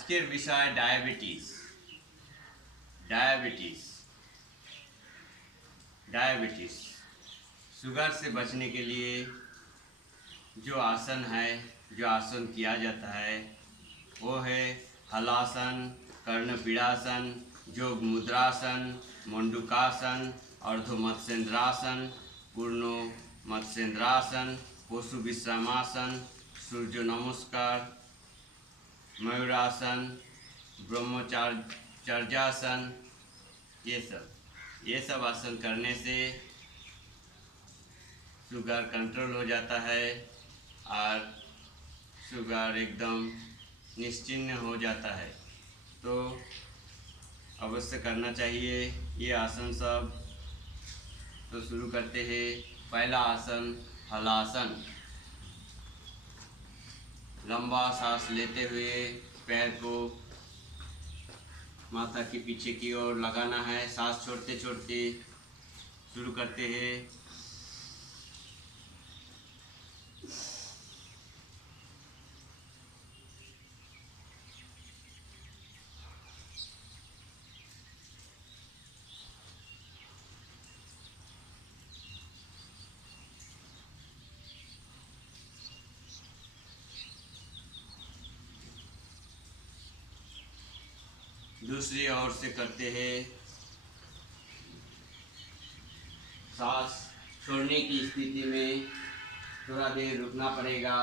আজকের বিষয় diabetes. Diabetes diabetes sugar से बचने के लिए जो आसन है, जो आसन किया जाता है वो है हलासन, कर्णपीड़ासन, योग मुद्रासन, मंडूकासन, अर्धमत्स्येंद्रासन, पूर्णो मत्स्येंद्रासन, पशु विश्रामासन, सूर्य नमस्कार, मयूरासन, ब्रह्मचर्यासन, ये सब आसन करने से शुगर कंट्रोल हो जाता है और शुगर एकदम निश्चिन्त हो जाता है। तो अवश्य करना चाहिए ये आसन सब। तो शुरू करते हैं। पहला आसन हलासन। लंबा सांस लेते हुए पैर को माथा के पीछे की ओर लगाना है। सांस छोड़ते छोड़ते शुरू करते हैं। दूसरी ओर से करते हैं। सांस छोड़ने की स्थिति में थोड़ा देर रुकना पड़ेगा।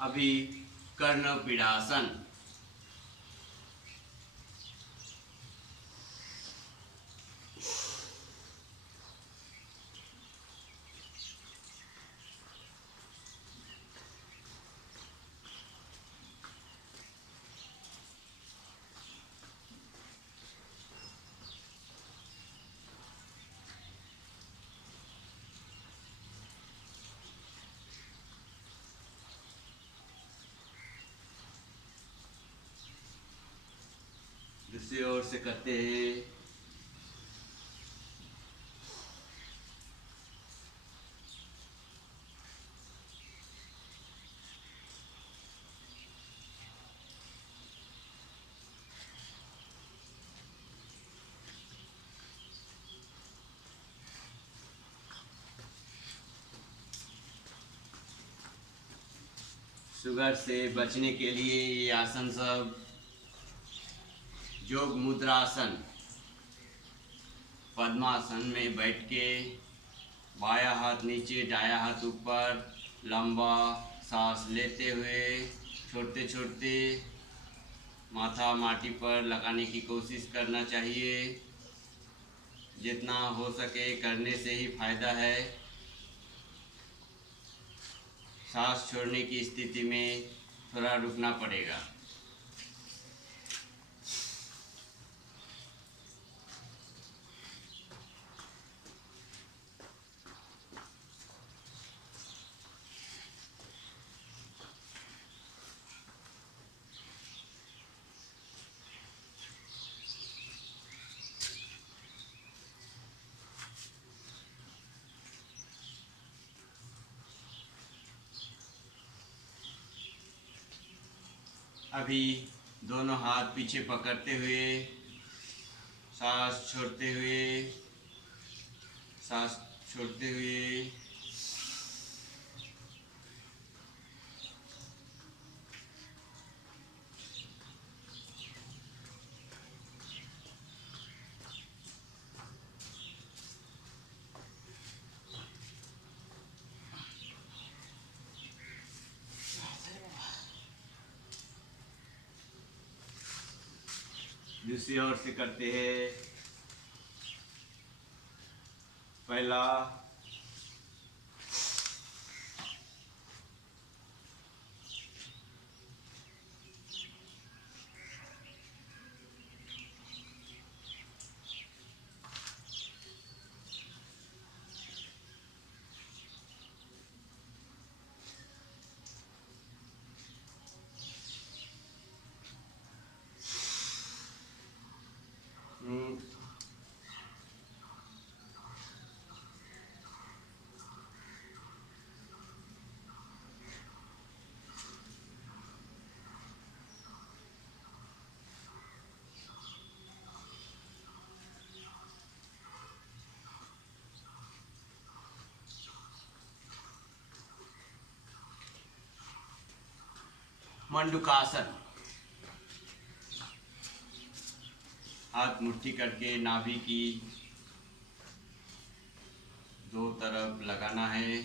अभी कर्णपीड़ासन। दूसरी ओर से करते हैं। शुगर से बचने के लिए ये आसन सब योग मुद्रासन। पद्मासन में बैठ के बायां हाथ नीचे, दायां हाथ ऊपर, लंबा सांस लेते हुए छोड़ते छोड़ते माथा माटी पर लगाने की कोशिश करना चाहिए। जितना हो सके करने से ही फायदा है। सांस छोड़ने की स्थिति में थोड़ा रुकना पड़ेगा। अभी दोनों हाथ पीछे पकड़ते हुए सांस छोड़ते हुए, सांस छोड़ते हुए दूसरी ओर से करते हैं। पहला मंडूकासन। हाथ मुट्ठी करके नाभि की दो तरफ लगाना है,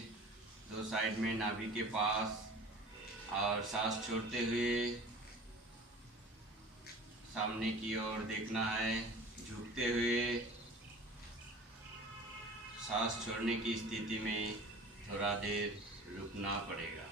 दो साइड में नाभि के पास, और सांस छोड़ते हुए सामने की ओर देखना है। झुकते हुए सांस छोड़ने की स्थिति में थोड़ा देर रुकना पड़ेगा।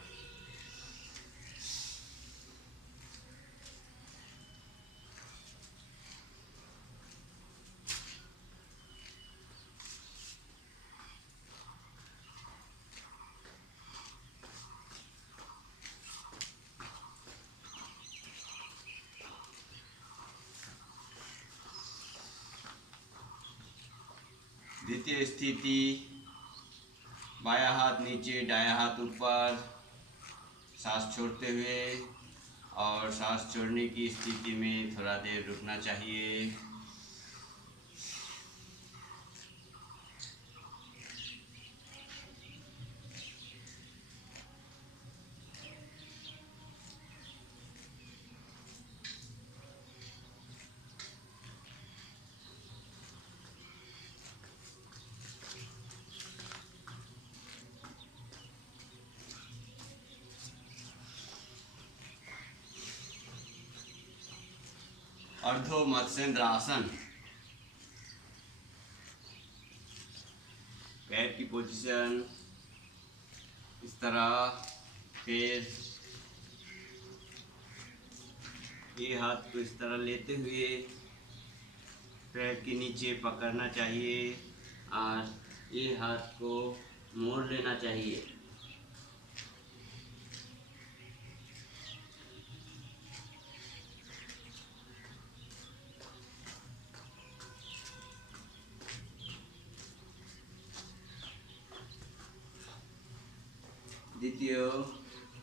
द्वितीय स्थिति, बायां हाथ नीचे, दायां हाथ ऊपर, सांस छोड़ते हुए, और सांस छोड़ने की स्थिति में थोड़ा देर रुकना चाहिए। अर्धो मत्स्येंद्रासन। पैर की पोजीशन इस तरह, फिर ये हाथ को इस तरह लेते हुए पैर के नीचे पकड़ना चाहिए और ये हाथ को मोड़ लेना चाहिए। द्वितीय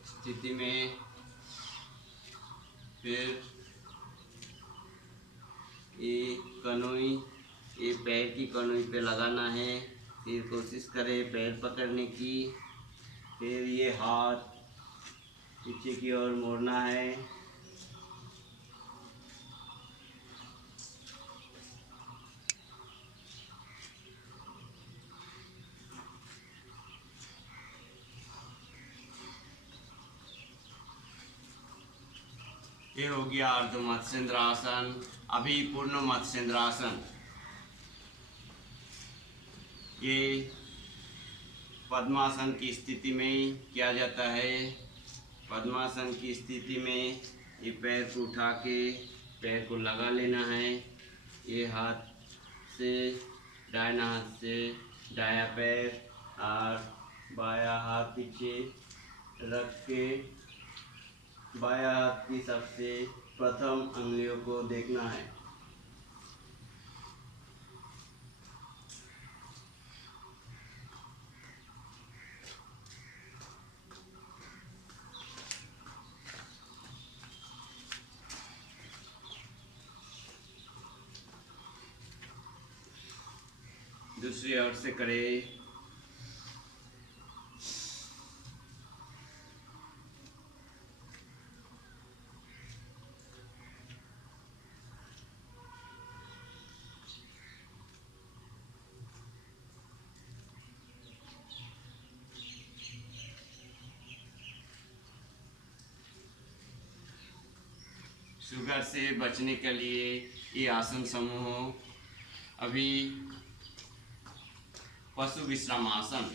स्थिति में फिर ये कनोई, ये पैर की कनोई पे लगाना है। फिर कोशिश करें पैर पकड़ने की। फिर ये हाथ पीछे की ओर मोड़ना है। ये हो गया अर्ध मत्स्येंद्रासन। अभी पूर्ण मत्स्येंद्रासन। ये पद्मासन की स्थिति में किया जाता है। पद्मासन की स्थिति में ये पैर को उठा के पैर को लगा लेना है। ये हाथ से, दाहिना हाथ से दायां पैर और बायां हाथ पीछे रख के बायां हाथ की सबसे प्रथम अंगुलियों को देखना है। दूसरी ओर से करें। शुगर से बचने के लिए ये आसन समूह। अभी पशु विश्राम आसन।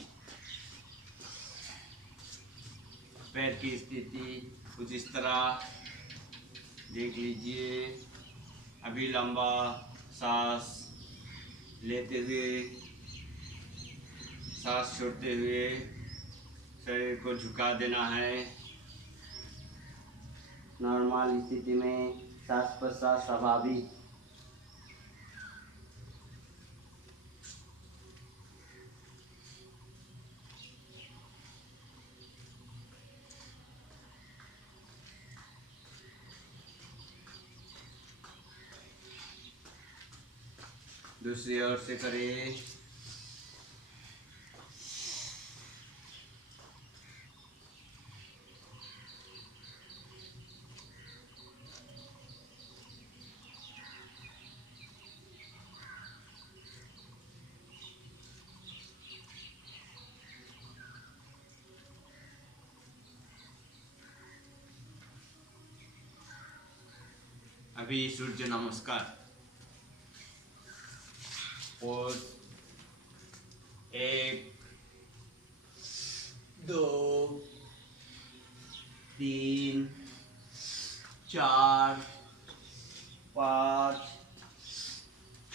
पैर की स्थिति कुछ इस तरह देख लीजिए। अभी लंबा सांस लेते हुए, सांस छोड़ते हुए शरीर को झुका देना है। नॉर्मल स्थिति में सांस प्रश्वास स्वाभाविक। दूसरी ओर से करें। अभी सूर्य नमस्कार। और 1 2 3 4 5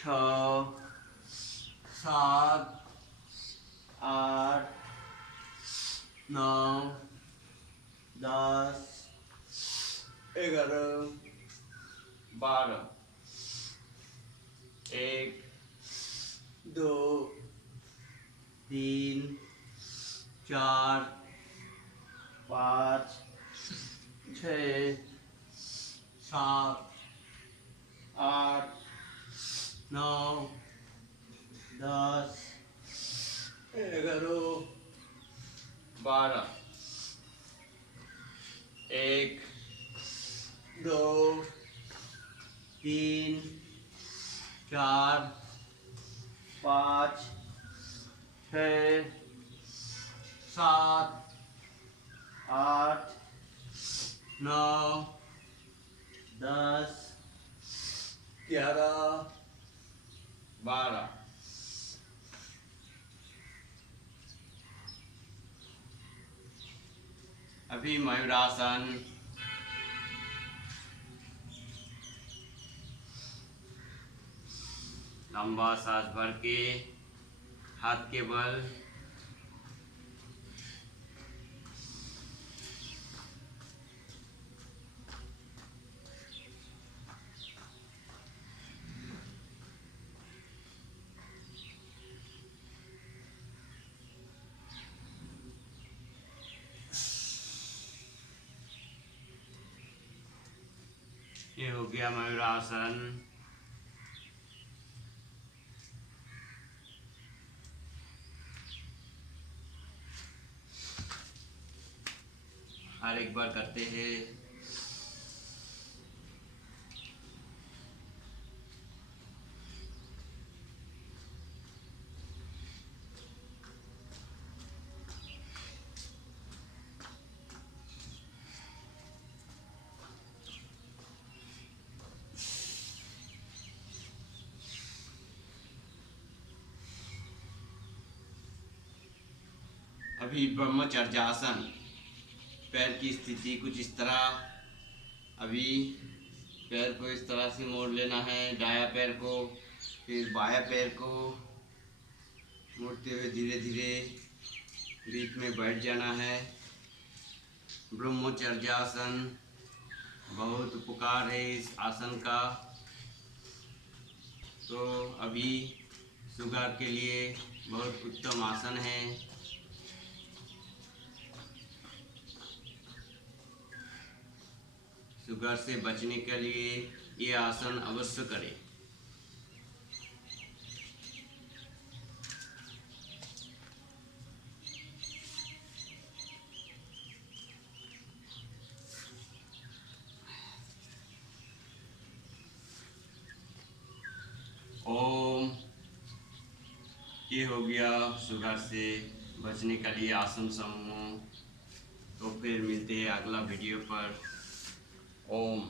6 7 8 9 10 11 12 1 2 3 4 5 6 7 8 9 10 11 12 1 2 3 4 5 6 7 8 9 10 11 12। अभी मयूरासन। लंबा सांस भर के हाथ के बल ये हो गया मयूरासन। हर एक बार करते हैं। अभी ब्रह्मचर्यासन। पैर की स्थिति कुछ इस तरह। अभी पैर को इस तरह से मोड़ लेना है, दायां पैर को, फिर बायां पैर को मोड़ते हुए धीरे धीरे बीच में बैठ जाना है। ब्रह्मचर्यासन बहुत उपकार है इस आसन का। तो अभी शुगर के लिए बहुत उत्तम आसन है। शुगर से बचने के लिए ये आसन अवश्य करें। ओम। ये हो गया शुगर से बचने के लिए आसन समूह। तो फिर मिलते हैं अगला वीडियो पर। ओम।